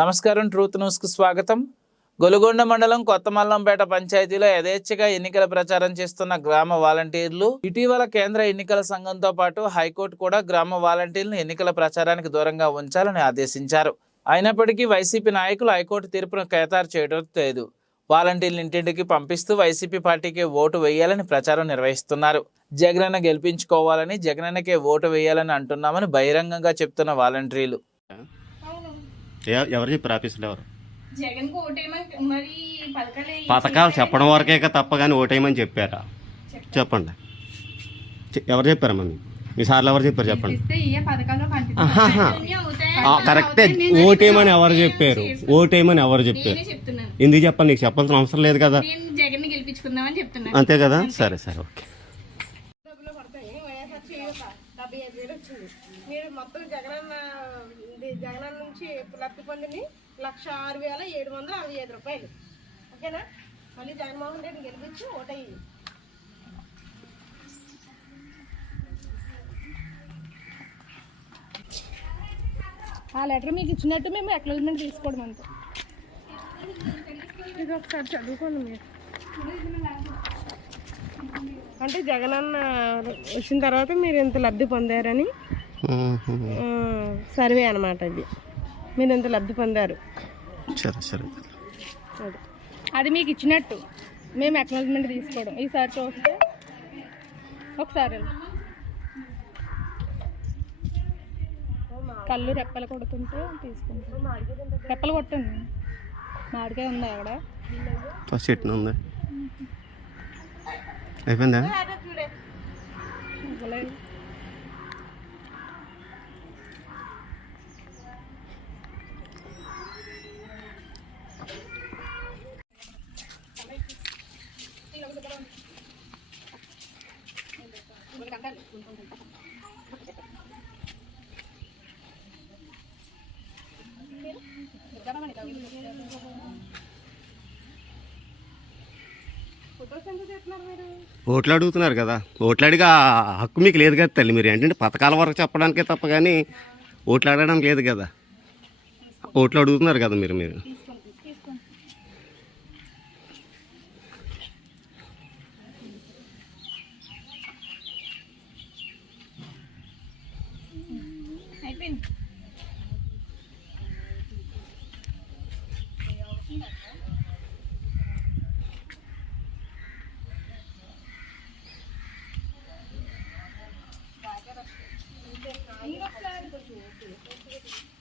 నమస్కారం ట్రూత్ న్యూస్కు స్వాగతం. గొలుగొండ మండలం కొత్తమల్లంపేట పంచాయతీలో యథేచ్ఛగా ఎన్నికల ప్రచారం చేస్తున్న గ్రామ వాలంటీర్లు ఇటీవల కేంద్ర ఎన్నికల సంఘంతో పాటు హైకోర్టు కూడా గ్రామ వాలంటీర్లను ఎన్నికల ప్రచారానికి దూరంగా ఉంచాలని ఆదేశించారు. అయినప్పటికీ వైసీపీ నాయకులు హైకోర్టు తీర్పును ఖేతారు చేయడం లేదు. వాలంటీర్లు ఇంటింటికి పంపిస్తూ వైసీపీ పార్టీకి ఓటు వేయాలని ప్రచారం నిర్వహిస్తున్నారు. జగనన్న గెలిపించుకోవాలని జగనన్నకే ఓటు వేయాలని అంటున్నామని బహిరంగంగా చెప్తున్న వాలంటీర్లు. ఎవరు చెప్పారు ఆఫీసులో ఎవరు? మరి పథకాలు? చెప్పడం వరకే తప్ప కానీ ఓటేయమని చెప్పారా? చెప్పండి. ఎవరు చెప్పారమ్మా మీకు మీ సార్లు ఎవరు చెప్పారు చెప్పండి. కరెక్టే. ఓటేయమని ఎవరు చెప్పారు? ఓటేయమని ఎవరు చెప్పారు? ఎందుకు చెప్పండి నీకు చెప్పాల్సిన అవసరం లేదు కదా. అంతే కదా? సరే సరే ఓకే. డెబ్బై ఐదు వేలు వచ్చింది. మీరు మొత్తం జగనన్న జగనన్న నుంచి లబ్ధి పొందిని లక్ష ఆరు వేల ఏడు వందల అరవై ఐదు రూపాయలు. ఓకేనా? మళ్ళీ జగన్మోహన్ రెడ్డిని గెలిపించి ఓటయ్యి. ఆ లెటర్ మీకు ఇచ్చినట్టు మేము అక్నాలజ్మెంట్ తీసుకోవడం అంతే. ఇది ఒకసారి చదువుకోండి మీరు. అంటే జగనన్న వచ్చిన తర్వాత మీరు ఎంత లబ్ధి పొందారని సర్వే అనమాట ఇది. మీరు ఎంత లబ్ధి పొందారు. సరే సరే. అది. అది మీకు ఇచ్చినట్టు. మేము అక్నాలజ్మెంట్ తీసుకోవడం. ఈసారి చూస్తే ఒకసారి కళ్ళు రెప్పలు కొడుతుంటే తీసుకుంటాం రెప్పలు కొట్టండి. మామిడికాయ ఉందా అక్కడ? ఉంది. అయిపోయిందా ఇవ్వలేదు. ఓట్లు అడుగుతున్నారు కదా. ఓట్లు అడిగా హక్కు మీకు లేదు కదా తల్లి మీరు. ఏంటంటే పథకాల వరకు చెప్పడానికే తప్ప కానీ ఓట్లు అడగడానికి లేదు కదా. ఓట్లు అడుగుతున్నారు కదా మీరు మీరు. అయిపోయింది. 应该是在个左左这个。